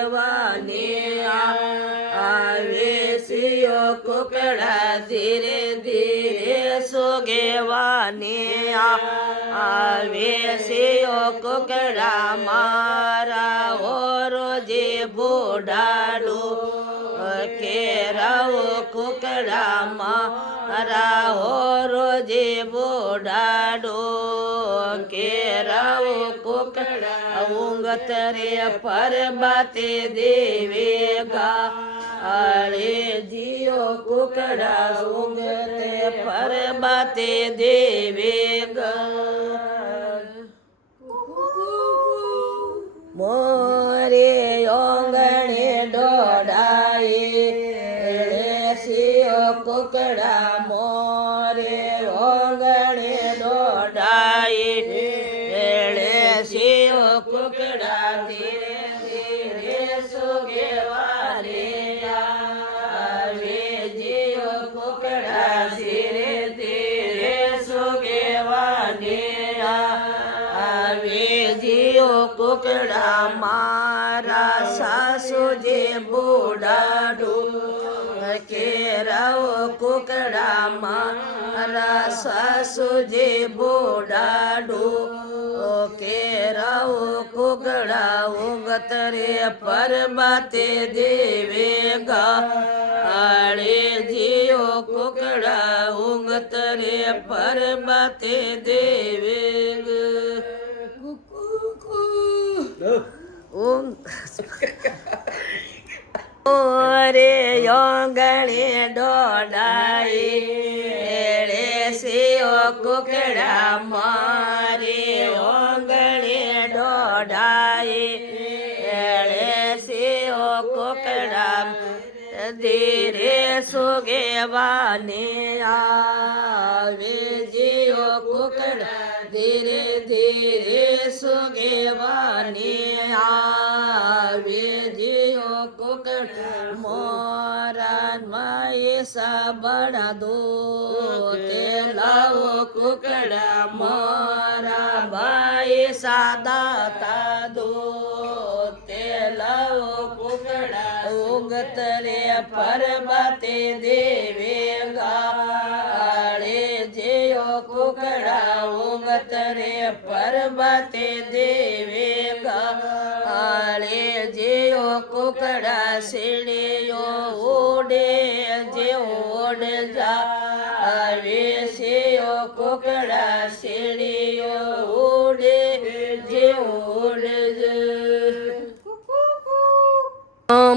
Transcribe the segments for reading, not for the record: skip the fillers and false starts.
गेवाने आवे सियो कुकड़ा धीरे धीरे सो गेवाने आवे सियो कुकड़ा मारा और जे बोडाडो केराओ कुकड़ा मारा और जे बोडाडो केराओ कुकड़ा ऊंगत रे परबाते देवेगा अरे जियो कुकड़ा ऊंगते परबाते देवेगा मोरे ओंगणे डोडाए सियो कुकड़ा मोरे ओंगणे डोडाए सियो कुकड़ा धीरे धीरे सुगेवाने आवे जियो कुकड़ा धीरे धीरे सुगेवाने आवे जियो कुकड़ा मारा सासु जे बोडाडो केराओ कुकड़ा मारा सासु जे बोडाडो केराओ कुकड़ा उगत रे परबाते देवेगा आड़े जियो कुकड़ा उगत रे परबाते देवेगा ओरे योंगणे डोडाई एड़े सियो कुकड़ा मारे ओंगणे डोडाई एड़े सियो कुकड़ा धीरे सुगेवाने आवे जियो कुकड़ा धीरे धीरे सुगेवाने आवे जियो कुकड़ा मोरान माए सा बड़ा दो ते लाओ कुकड़ा मोरा भाई सादा ता दो ते लाओ कुकड़ा उगत रे परबाते देवेगा आड़े जियो कुकड़ा उगत रे परबाते देवेगा आड़े जियो कुकड़ा सीढ़ियो उड़े जे उड़ जा आवे सियो कुकड़ा सीढ़ियो उड़े जे उड़ जा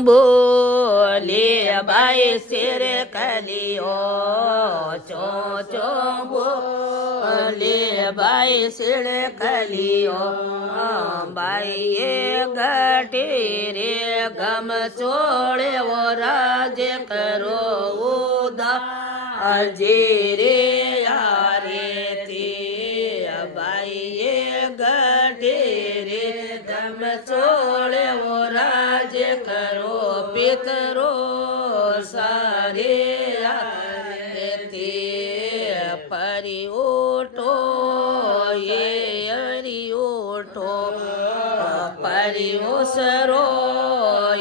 बोले बाई सिर कलियो चो चो बोले बाई सिर कलियो बाई ये घटे रे गम चोड़े वो राज करो उदा अर्जी रे यारे ती बाई ये घटे रे गम चोड़े वो राज करो पितरो सारे आरती परि उठो ये हरि उठो परि उसरो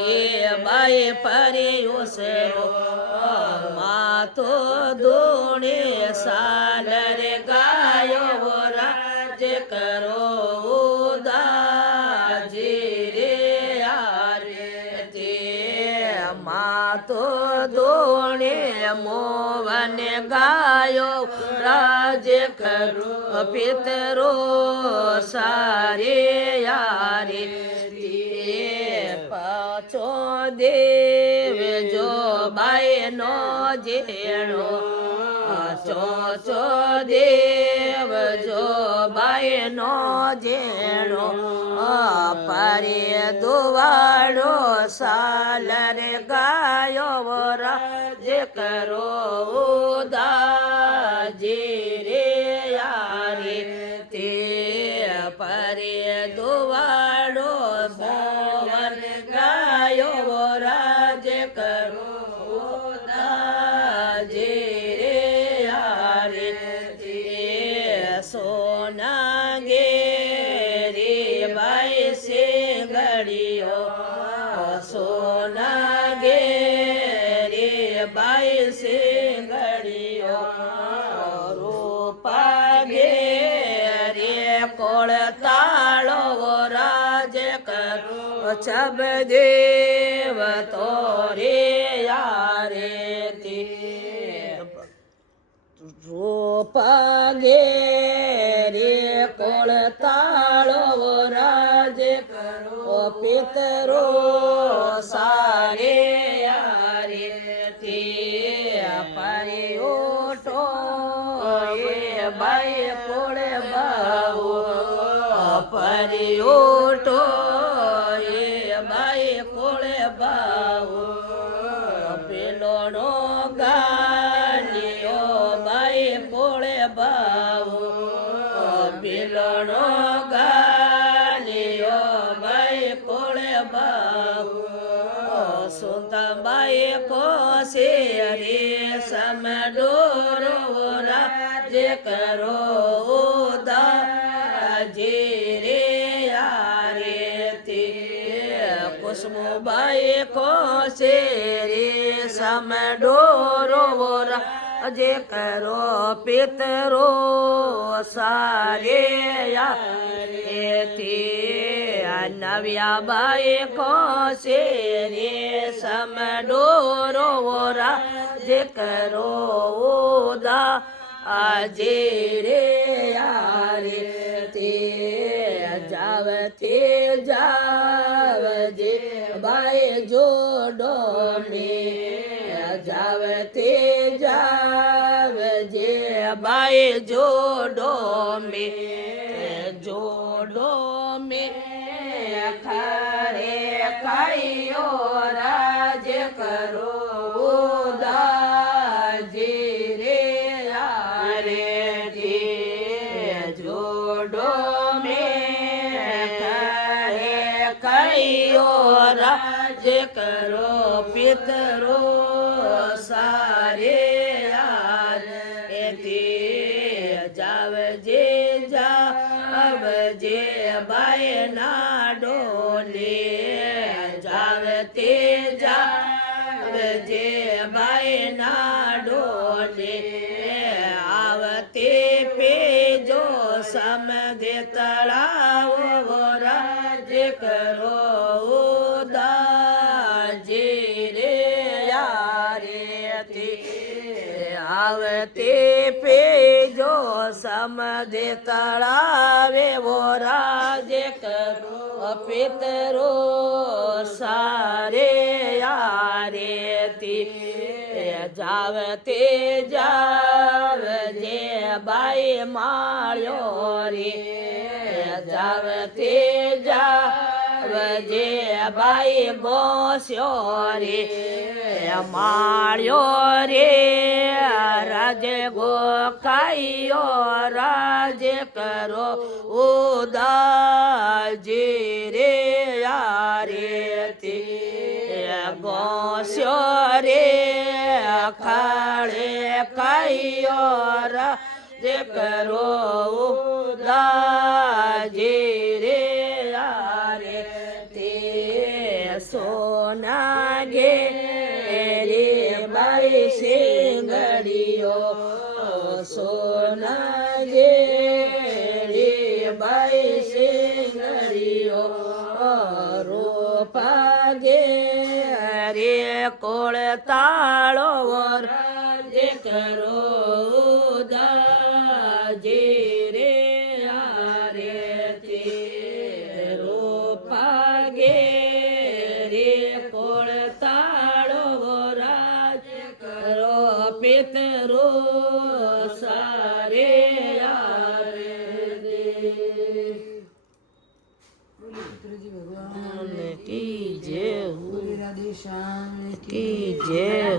ये बाई परि उसरो मातो दोने साल रे गायो वो राज करो उदाजी रे आरती मातो दोने मोवन गायो राज करो पितरो सारे यारे पाचो देव जो बाई नो जेणो चो चो देव जो बाई नो जेणो परे दुवाड़ो सालर गायो राज करो उदाजी रे यारे ते परे दुवाड़ो भवन गायो राज करो उदाजी रे यारे ते सोना गे रे बाई से घड़ियो સોના ઘેરે બાઈ સિંગડીઓ રૂપા ઘેરે કોળ તાળો રાજ કરો છબ દેવ તો રે યારે રૂપા ઘેરે કોળ તાળો રાજ કરો પિતરો સારે યારે તે પરી ઓટો એ બાઈ કોળે બાવો પરી ઓટો એ બાઈ કોળે બાવો પેલો નો ગાલિયો બાઈ કોળે બાવો પેલો નો સુતબાઈ કોસે રે સમડોરો રાજ કરો ઉદાજે રે યારે તે કુસુમબાઈ કોસે રે સમડોરો રાજ કરો પિતરો સારે યારે તે નવ્યાબાઈ કોસે રે સમડોરો રાજ કરો ઉદા આજે રે યારે તે જાવતે જાવજે બાઈ જોડો મે જાવતે જાવજે બાઈ જોડો મે જોડો મે ખરે કઈઓ રાજ કરો ઉદાજે રે યારે જોડો મે ખરે કઈઓ રાજ કરો પિતરો સારે યારે જાવજે જાવજે બાઈ ના ડોલે જાવતે જાવજે બાઈ ના ડોલે આવતે પેજો સમધે તળાવો રાજ કરો ઉદાજે રે યારે આવતે પેજો સમધે તળાવે વો રાજ કરો પિતરો સારે યારે જાવતે જાવજે બાઈ માળ્યો રે જાવતે જાવજે બાઈ ગોસ્યો રે માળ્યો રે રાજ ગોખાઈયો રાજ કરો ઉદાજે રે યારે ગોસ્યો રે ખાડે ખાઈયો રાજ કરો ઉદાજે રે યારે સોના ઘેરે બાઈ સિંગડીઓ સોના ઘેરે બાઈ સિંગડીઓ રૂપા ઘેરે કોળ તાળો રાજ કરો ઉદાજે રે યારે રૂપા ઘેરે કોળ તાળો રાજ કરો પિતરો સારે યારે ભગવાન કી જય કી જય